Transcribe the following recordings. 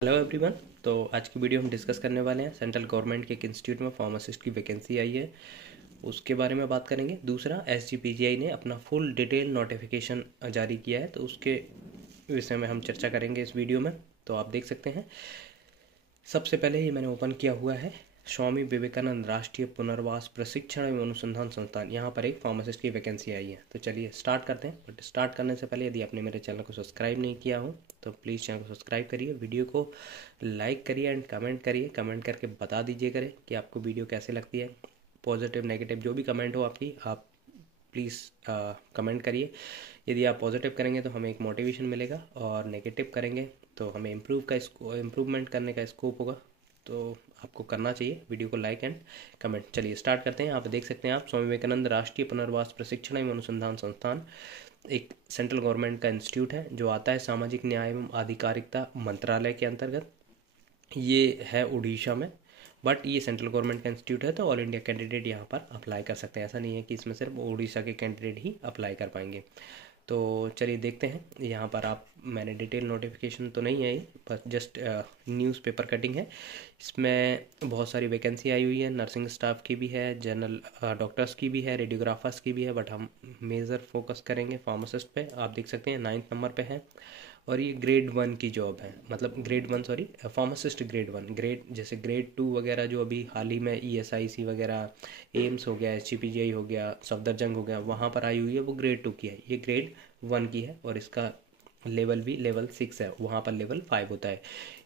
Hello everyone. तो आज की वीडियो हम डिस्कस करने वाले हैं सेंट्रल गवर्नमेंट के एक इंस्टीट्यूट में फार्मासिस्ट की वैकेंसी आई है, उसके बारे में बात करेंगे। दूसरा, एसजीपीजीआई ने अपना फुल डिटेल नोटिफिकेशन जारी किया है, तो उसके विषय में हम चर्चा करेंगे इस वीडियो में। तो आप देख सकते हैं, सबसे पहले ये मैंने ओपन किया हुआ है स्वामी विवेकानंद राष्ट्रीय पुनर्वास प्रशिक्षण एवं अनुसंधान संस्थान, यहाँ पर एक फार्मासिस्ट की वैकेंसी आई है। तो चलिए स्टार्ट करते हैं। बट स्टार्ट करने से पहले यदि आपने मेरे चैनल को सब्सक्राइब नहीं किया हो तो प्लीज़ चैनल को सब्सक्राइब करिए, वीडियो को लाइक करिए एंड कमेंट करिए। कमेंट करके बता दीजिए करें कि आपको वीडियो कैसे लगती है। पॉजिटिव नेगेटिव जो भी कमेंट हो आपकी, आप प्लीज़ कमेंट करिए। यदि आप पॉजिटिव करेंगे तो हमें एक मोटिवेशन मिलेगा, और नेगेटिव करेंगे तो हमें इम्प्रूवमेंट करने का स्कोप होगा। तो आपको करना चाहिए वीडियो को लाइक एंड कमेंट। चलिए स्टार्ट करते हैं। यहाँ पे देख सकते हैं आप, स्वामी विवेकानंद राष्ट्रीय पुनर्वास प्रशिक्षण एवं अनुसंधान संस्थान एक सेंट्रल गवर्नमेंट का इंस्टीट्यूट है जो आता है सामाजिक न्याय एवं आधिकारिकता मंत्रालय के अंतर्गत। ये है उड़ीसा में, बट ये सेंट्रल गवर्नमेंट का इंस्टीट्यूट है, तो ऑल इंडिया कैंडिडेट यहाँ पर अप्लाई कर सकते हैं। ऐसा नहीं है कि इसमें सिर्फ उड़ीसा के कैंडिडेट ही अप्लाई कर पाएंगे। तो चलिए देखते हैं यहाँ पर। आप मैंने डिटेल नोटिफिकेशन तो नहीं आई, बस जस्ट न्यूज़पेपर कटिंग है। इसमें बहुत सारी वैकेंसी आई हुई है, नर्सिंग स्टाफ की भी है, जनरल डॉक्टर्स की भी है, रेडियोग्राफर्स की भी है, बट हम मेजर फोकस करेंगे फार्मासिस्ट पे। आप देख सकते हैं 9th नंबर पे है, और ये ग्रेड 1 की जॉब है, मतलब grade 1 sorry, pharmacist grade 1। Grade जैसे ग्रेड 2 वगैरह जो अभी हाल ही में ईएसआईसी वगैरह, एम्स हो गया, एसजीपीजीआई हो गया, सफदरजंग हो गया, वहाँ पर आई हुई है, वो ग्रेड 2 की है। ये ग्रेड 1 की है, और इसका लेवल भी लेवल 6 है, वहाँ पर लेवल 5 होता है।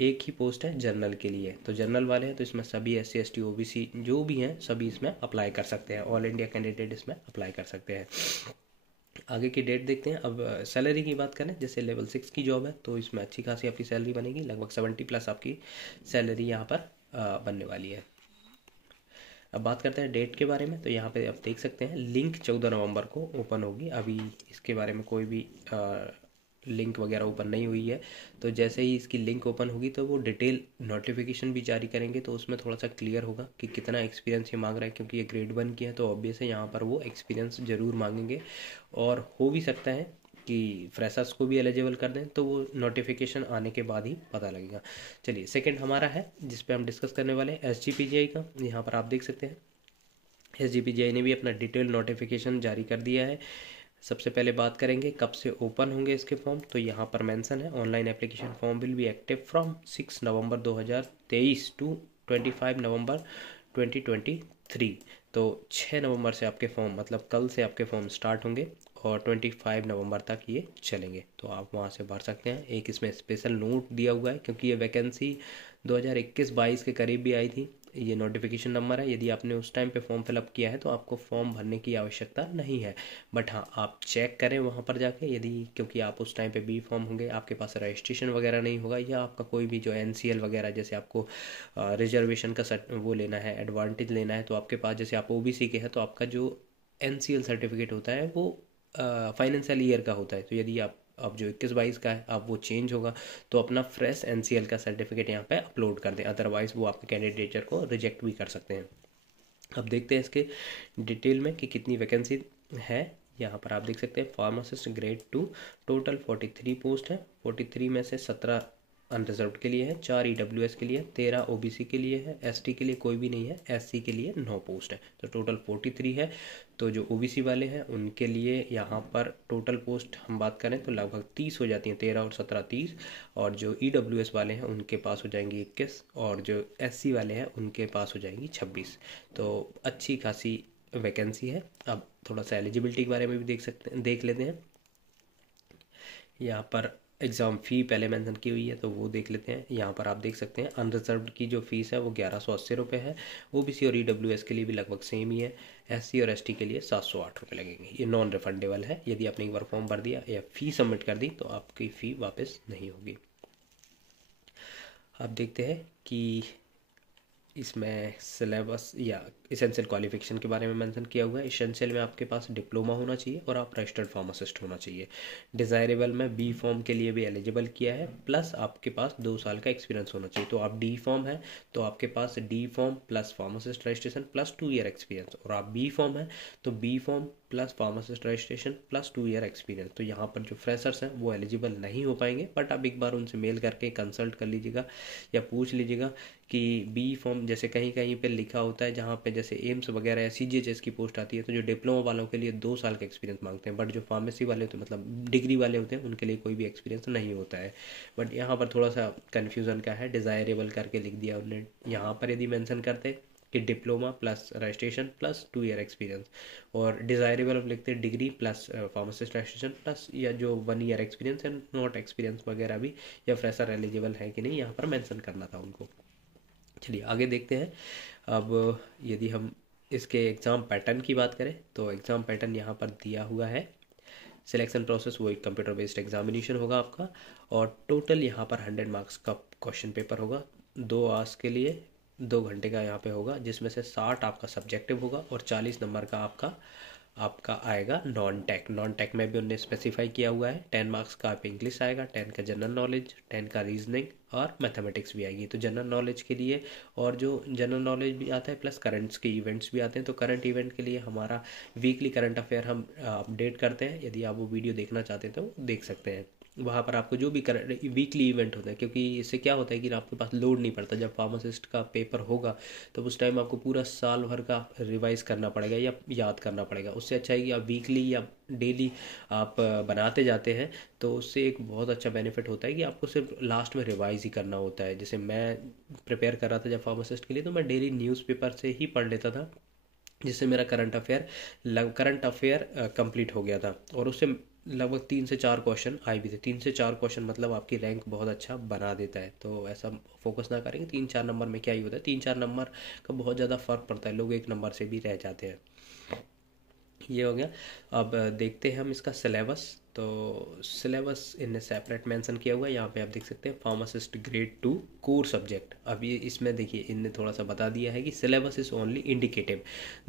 एक ही पोस्ट है जनरल के लिए, तो जनरल वाले हैं तो इसमें सभी SC ST OBC जो भी हैं सभी इसमें अप्लाई कर सकते हैं। ऑल इंडिया कैंडिडेट इसमें अप्लाई कर सकते हैं। आगे की डेट देखते हैं। अब सैलरी की बात करें, जैसे लेवल 6 की जॉब है तो इसमें अच्छी खासी आपकी सैलरी बनेगी, लगभग 70+ आपकी सैलरी यहाँ पर बनने वाली है। अब बात करते हैं डेट के बारे में। तो यहाँ पे आप देख सकते हैं लिंक 14 नवंबर को ओपन होगी। अभी इसके बारे में कोई भी लिंक वगैरह ओपन नहीं हुई है, तो जैसे ही इसकी लिंक ओपन होगी तो वो डिटेल नोटिफिकेशन भी जारी करेंगे, तो उसमें थोड़ा सा क्लियर होगा कि कितना एक्सपीरियंस ये मांग रहा है। क्योंकि ये ग्रेड 1 की है तो ऑब्वियस है यहाँ पर वो एक्सपीरियंस ज़रूर मांगेंगे, और हो भी सकता है कि फ्रेशर्स को भी एलिजिबल कर दें, तो वो नोटिफिकेशन आने के बाद ही पता लगेगा। चलिए सेकंड हमारा है जिस पे हम डिस्कस करने वाले हैं एसजीपीजीआई का। यहाँ पर आप देख सकते हैं एसजीपीजीआई ने भी अपना डिटेल नोटिफिकेशन जारी कर दिया है। सबसे पहले बात करेंगे कब से ओपन होंगे इसके फॉर्म। तो यहाँ पर मेंशन है, online application form will be active from 6 November 2023 to 25 November 2023। तो 6 नवंबर से आपके फॉर्म, मतलब कल से आपके फॉर्म स्टार्ट होंगे, और 25 नवंबर तक ये चलेंगे, तो आप वहाँ से भर सकते हैं। एक इसमें स्पेशल नोट दिया हुआ है, क्योंकि ये वैकेंसी 2021-22 के करीब भी आई थी। ये नोटिफिकेशन नंबर है, यदि आपने उस टाइम पे फॉर्म फिलअप किया है तो आपको फॉर्म भरने की आवश्यकता नहीं है। बट हाँ, आप चेक करें वहाँ पर जाके, यदि क्योंकि आप उस टाइम पे बी फॉर्म होंगे, आपके पास रजिस्ट्रेशन वगैरह नहीं होगा, या आपका कोई भी जो NCL वगैरह, जैसे आपको रिजर्वेशन का वो लेना है, एडवांटेज लेना है, तो आपके पास, जैसे आप OBC के हैं तो आपका जो NCL सर्टिफिकेट होता है वो फाइनेंशियल ईयर का होता है। तो यदि आप अब जो 21-22 का है, अब वो चेंज होगा, तो अपना फ्रेश NCL का सर्टिफिकेट यहाँ पे अपलोड कर दें, अदरवाइज़ वो आपके कैंडिडेचर को रिजेक्ट भी कर सकते हैं। अब देखते हैं इसके डिटेल में कि कितनी वैकेंसी है। यहाँ पर आप देख सकते हैं फार्मासिस्ट ग्रेड 2, टोटल 43 पोस्ट है। 43 में से 17 अनरिजर्व्ड के लिए है, 4 EWS के लिए, 13 OBC के लिए है, ST के लिए कोई भी नहीं है, SC के लिए 9 पोस्ट है, तो टोटल 43 है। तो जो OBC वाले हैं उनके लिए यहाँ पर टोटल पोस्ट हम बात करें तो लगभग 30 हो जाती हैं, 13 और 17 30। और जो EWS वाले हैं उनके पास हो जाएंगी 21, और जो SC वाले हैं उनके पास हो जाएंगी 26। तो अच्छी खासी वैकेंसी है। अब थोड़ा सा एलिजिबिलिटी के बारे में भी देख लेते हैं। यहाँ पर एग्ज़ाम फ़ी पहले मेंशन की हुई है तो वो देख लेते हैं। यहाँ पर आप देख सकते हैं अनरिजर्व्ड की जो फ़ीस है वो 1180 रुपये है। OBC और EWS के लिए भी लगभग सेम ही है। SC और ST के लिए 708 रुपये लगेंगे। ये नॉन रिफंडेबल है, यदि आपने एक बार फॉर्म भर दिया या फ़ी सबमिट कर दी तो आपकी फ़ी वापस नहीं होगी। आप देखते हैं कि इसमें सिलेबस या इसेंशियल क्वालिफिकेशन के बारे में मेंशन किया हुआ है। इसेंशियल में आपके पास डिप्लोमा होना चाहिए और आप रजिस्टर्ड फार्मासिस्ट होना चाहिए। डिज़ायरेबल में बी फॉर्म के लिए भी एलिजिबल किया है, प्लस आपके पास 2 साल का एक्सपीरियंस होना चाहिए। तो आप डी फॉर्म है तो आपके पास D pharm plus pharmacist registration plus 2 year experience, और आप बी फॉर्म है तो B pharm plus pharmacist registration plus 2 year experience. तो यहाँ पर जो फ्रेशर्स हैं वो एलिजिबल नहीं हो पाएंगे, बट आप एक बार उनसे मेल करके कंसल्ट कर लीजिएगा या पूछ लीजिएगा कि बी फॉर्म, जैसे कहीं कहीं पे लिखा होता है जहाँ पे जैसे एम्स वगैरह या सीजीएचएस की पोस्ट आती है तो जो डिप्लोमा वालों के लिए 2 साल का एक्सपीरियंस मांगते हैं, बट जो फार्मेसी वाले होते हैं मतलब डिग्री वाले होते हैं उनके लिए कोई भी एक्सपीरियंस नहीं होता है। बट यहाँ पर थोड़ा सा कन्फ्यूज़न का है, डिज़ायरेबल करके लिख दिया उन्होंने। यहाँ पर यदि मेंशन करते कि diploma plus registration plus 2 year experience, और डिज़ायरेबल हम लिखते हैं degree plus pharmacist registration plus या जो 1 year experience and not experience वगैरह भी, या फ्रेशर एलिजिबल है कि नहीं यहाँ पर मेंशन करना था उनको। चलिए आगे देखते हैं। अब यदि हम इसके एग्ज़ाम पैटर्न की बात करें तो एग्ज़ाम पैटर्न यहाँ पर दिया हुआ है। सिलेक्शन प्रोसेस वो एक कंप्यूटर बेस्ड एग्जामिनेशन होगा आपका, और टोटल यहाँ पर 100 मार्क्स का क्वेश्चन पेपर होगा 2 आवर्स के लिए, 2 घंटे का यहाँ पे होगा, जिसमें से 60 आपका सब्जेक्टिव होगा और 40 नंबर का आपका आपका आएगा नॉन टेक। नॉन टेक में भी उन्होंने स्पेसिफाई किया हुआ है 10 मार्क्स का आप इंग्लिश आएगा, 10 का जनरल नॉलेज, 10 का रीजनिंग और मैथमेटिक्स भी आएगी। तो जनरल नॉलेज के लिए, और जो जनरल नॉलेज भी आता है प्लस करंट्स के इवेंट्स भी आते हैं, तो करंट इवेंट के लिए हमारा वीकली करंट अफेयर हम अपडेट करते हैं। यदि आप वो वीडियो देखना चाहते हैं तो देख सकते हैं, वहाँ पर आपको जो भी वीकली इवेंट होता है, क्योंकि इससे क्या होता है कि आपके पास लोड नहीं पड़ता। जब फार्मासिस्ट का पेपर होगा तो उस टाइम आपको पूरा साल भर का रिवाइज करना पड़ेगा या याद करना पड़ेगा। उससे अच्छा है कि आप वीकली या डेली आप बनाते जाते हैं, तो उससे एक बहुत अच्छा बेनिफिट होता है कि आपको सिर्फ लास्ट में रिवाइज ही करना होता है। जैसे मैं प्रिपेयर कर रहा था जब फार्मासिस्ट के लिए, तो मैं डेली न्यूज़पेपर से ही पढ़ लेता था, जिससे मेरा करंट अफेयर कंप्लीट हो गया था, और उससे लगभग 3 से 4 क्वेश्चन आए भी थे। 3 से 4 क्वेश्चन मतलब आपकी रैंक बहुत अच्छा बना देता है। तो ऐसा फोकस ना करेंगे 3-4 नंबर में, क्या ही होता है 3-4 नंबर का बहुत ज़्यादा फ़र्क पड़ता है, लोग 1 नंबर से भी रह जाते हैं। ये हो गया। अब देखते हैं हम इसका सिलेबस। तो सिलेबस इनने सेपरेट मेंशन किया हुआ है, यहाँ पे आप देख सकते हैं फार्मासिस्ट ग्रेड 2 कोर सब्जेक्ट। अब ये इसमें देखिए इनने थोड़ा सा बता दिया है कि syllabus is only indicative,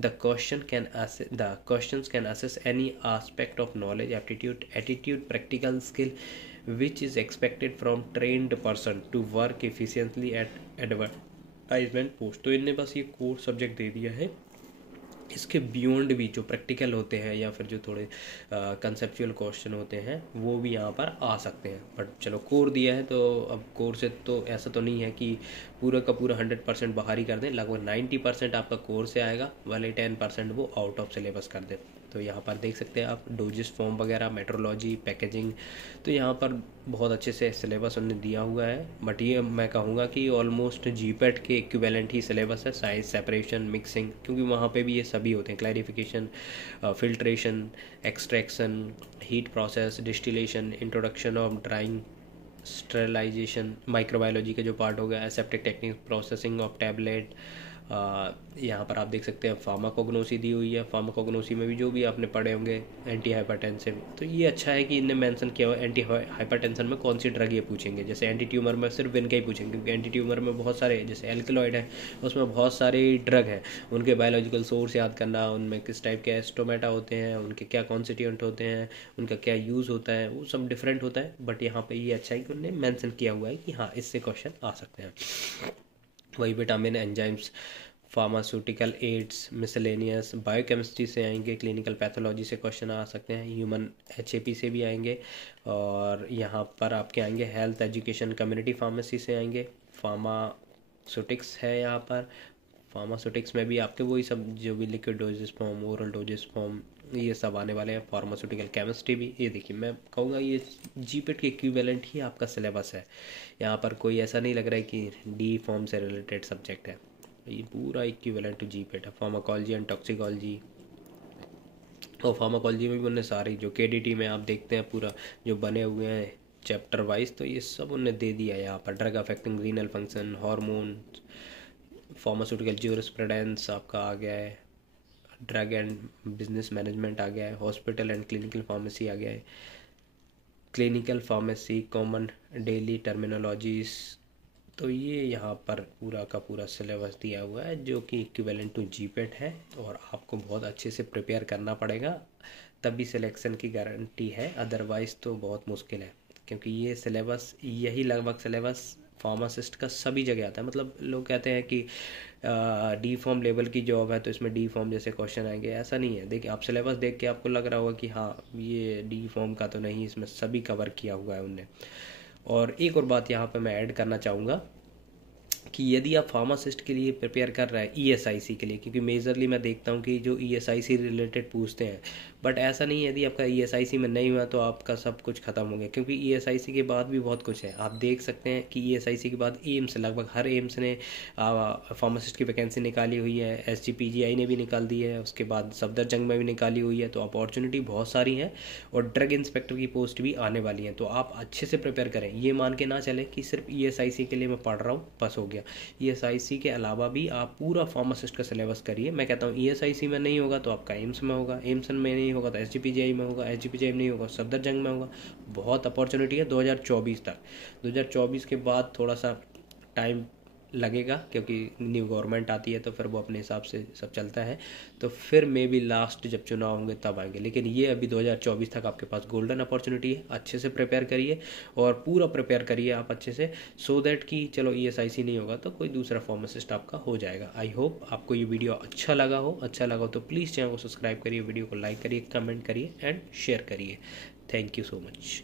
the questions can assess any aspect of knowledge, attitude, practical skill which is expected from trained person to work efficiently at advertisement post। तो इनने बस ये कोर सब्जेक्ट दे दिया है, इसके बियॉन्ड भी जो practical होते हैं या फिर जो थोड़े कंसेप्चुअल क्वेश्चन होते हैं वो भी यहाँ पर आ सकते हैं। बट चलो कोर दिया है तो अब कोर से तो ऐसा तो नहीं है कि पूरा का पूरा 100% बाहर ही कर दें, लगभग 90% आपका कोर से आएगा, वाले 10% वो आउट ऑफ सिलेबस कर दें। तो यहाँ पर देख सकते हैं आप डोजेस फॉर्म वगैरह, मेट्रोलॉजी, पैकेजिंग, तो यहाँ पर बहुत अच्छे से सिलेबस उन्होंने दिया हुआ है। बट ये मैं कहूँगा कि ऑलमोस्ट जीपेट के इक्विवेलेंट ही सिलेबस है, साइज, सेपरेशन, मिक्सिंग, क्योंकि वहाँ पे भी ये सभी होते हैं, clarification, filtration, extraction, heat process, distillation, introduction of drying, sterilisation, microbiology के जो पार्ट हो गया, aseptic technique, processing of tablet. यहाँ पर आप देख सकते हैं फार्माकोग्नोसी दी हुई है, फार्माकोग्नोसी में भी जो भी आपने पढ़े होंगे एंटी हाइपरटेंसिव। तो ये अच्छा है कि इनने मेंशन किया हुआ एंटी हाइपरटेंशन में कौन सी ड्रग ये पूछेंगे। जैसे एंटी ट्यूमर में सिर्फ इनका ही पूछेंगे, क्योंकि एंटी ट्यूमर में बहुत सारे, जैसे एल्कलॉइड है उसमें बहुत सारे ड्रग हैं, उनके बायोलॉजिकल सोर्स याद करना, उनमें किस टाइप के एस्टोमेटा होते हैं, उनके क्या कॉन्स्टिट्यूएंट होते हैं, उनका क्या यूज़ होता है, वो सब डिफरेंट होता है। बट यहाँ पर ये अच्छा है कि उन्होंने मैंसन किया हुआ है कि हाँ इससे क्वेश्चन आ सकते हैं। वही vitamin, enzymes, pharmaceutical ads, miscellaneous, biochemistry से आएंगे, क्लिनिकल पैथोलॉजी से क्वेश्चन आ सकते हैं, ह्यूमन एचएपी से भी आएंगे, और यहाँ पर आपके आएंगे हेल्थ एजुकेशन, कम्युनिटी फार्मेसी से आएंगे, फार्मास्यूटिक्स है यहाँ पर। फार्मास्यूटिक्स में भी आपके वही सब जो भी liquid dosage form, oral doses form, ये सब आने वाले हैं। फार्मास्यूटिकल केमिस्ट्री भी, ये देखिए मैं कहूँगा ये जीपेट के इक्विवेलेंट ही आपका सिलेबस है। यहाँ पर कोई ऐसा नहीं लग रहा है कि डी फॉर्म से रिलेटेड सब्जेक्ट है, ये पूरा इक्विवेलेंट टू जीपेट है। फार्माकोलॉजी एंड टॉक्सिकोलॉजी, और फार्माकोलॉजी में भी उन्होंने सारी जो केडीटी में आप देखते हैं पूरा जो बने हुए हैं चैप्टर वाइज, तो ये सब उन्होंने दे दिया है यहाँ पर। Drug affecting renal function, hormone, pharmaceutical jurisprudence आपका आ गया है, ड्रग एंड बिजनेस मैनेजमेंट आ गया है, हॉस्पिटल एंड क्लिनिकल फार्मेसी आ गया है, clinical pharmacy, common daily terminologies, तो ये यहाँ पर पूरा का पूरा सिलेबस दिया हुआ है जो कि इक्विवेलेंट टू जीपेट है, और आपको बहुत अच्छे से प्रिपेयर करना पड़ेगा, तभी सिलेक्शन की गारंटी है, अदरवाइज़ तो बहुत मुश्किल है। क्योंकि ये सिलेबस, यही लगभग सिलेबस फार्मासिस्ट का सभी जगह आता है। मतलब लोग कहते हैं कि डी फॉर्म लेवल की जॉब है तो इसमें डी फॉर्म जैसे क्वेश्चन आएंगे, ऐसा नहीं है। देखिए, आप सिलेबस देख के आपको लग रहा होगा कि हाँ ये डी फॉर्म का तो नहीं, इसमें सभी कवर किया हुआ है उनने। और एक और बात यहाँ पे मैं ऐड करना चाहूँगा कि यदि आप फार्मासिस्ट के लिए प्रिपेयर कर रहे हैं ईएसआईसी के लिए, क्योंकि मेजरली मैं देखता हूँ कि जो ईएसआईसी रिलेटेड पूछते हैं, बट ऐसा नहीं है यदि आपका ईएसआईसी में नहीं हुआ तो आपका सब कुछ खत्म हो गया, क्योंकि ईएसआईसी के बाद भी बहुत कुछ है। आप देख सकते हैं कि ईएसआईसी के बाद एम्स, लगभग हर एम्स ने फार्मासिस्ट की वैकेंसी निकाली हुई है, एसजीपीजीआई ने भी निकाल दी है, उसके बाद सफदरजंग में भी निकाली हुई है। तो अपॉर्चुनिटी बहुत सारी है, और ड्रग इंस्पेक्टर की पोस्ट भी आने वाली है। तो आप अच्छे से प्रिपेयर करें, ये मान के ना चले कि सिर्फ ईएसआईसी के लिए मैं पढ़ रहा हूँ बस हो गया। ईएसआईसी के अलावा भी आप पूरा फार्मासिस्ट का सिलेबस करिए। मैं कहता हूँ ईएसआईसी में नहीं होगा तो आपका एम्स में होगा, एम्स में नहीं होगा तो एसजीपीजीआई में होगा, एसजीपीजीआई में नहीं होगा सफदरजंग में होगा। बहुत अपॉर्चुनिटी है 2024 तक। 2024 के बाद थोड़ा सा टाइम लगेगा, क्योंकि न्यू गवर्नमेंट आती है तो फिर वो अपने हिसाब से सब चलता है, तो फिर मे बी लास्ट जब चुनाव होंगे तब आएंगे। लेकिन ये अभी 2024 तक आपके पास गोल्डन अपॉर्चुनिटी है। अच्छे से प्रिपेयर करिए, और पूरा प्रिपेयर करिए आप अच्छे से, सो दैट कि चलो ईएसआईसी नहीं होगा तो कोई दूसरा फार्मासिस्ट आपका हो जाएगा। आई होप आपको ये वीडियो अच्छा लगा हो तो प्लीज़ चैनल को सब्सक्राइब करिए, वीडियो को लाइक करिए, कमेंट करिए एंड शेयर करिए। Thank you so much.